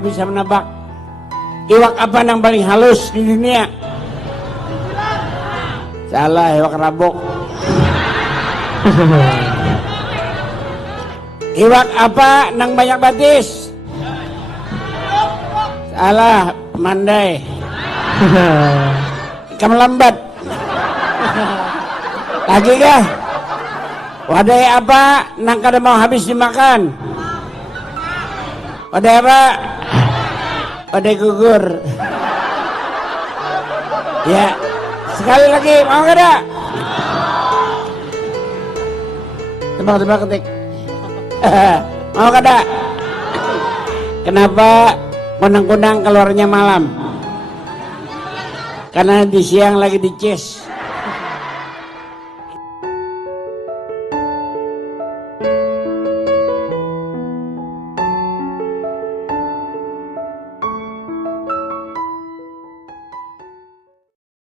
nggak bisa menebak. Iwak apa yang paling halus di dunia? Salah, iwak rabok. Iwak apa nang banyak batis? Salah, mandai. Ikan lambat. Lagi kah? Wadai apa nang kada mau habis dimakan? Wadai apa? Wadai gugur. Ya, sekali lagi, mau kada? Tebak-tebak ketik. Mau kada? Kenapa kunang-kunang keluarnya malam? Karena di siang lagi di chase.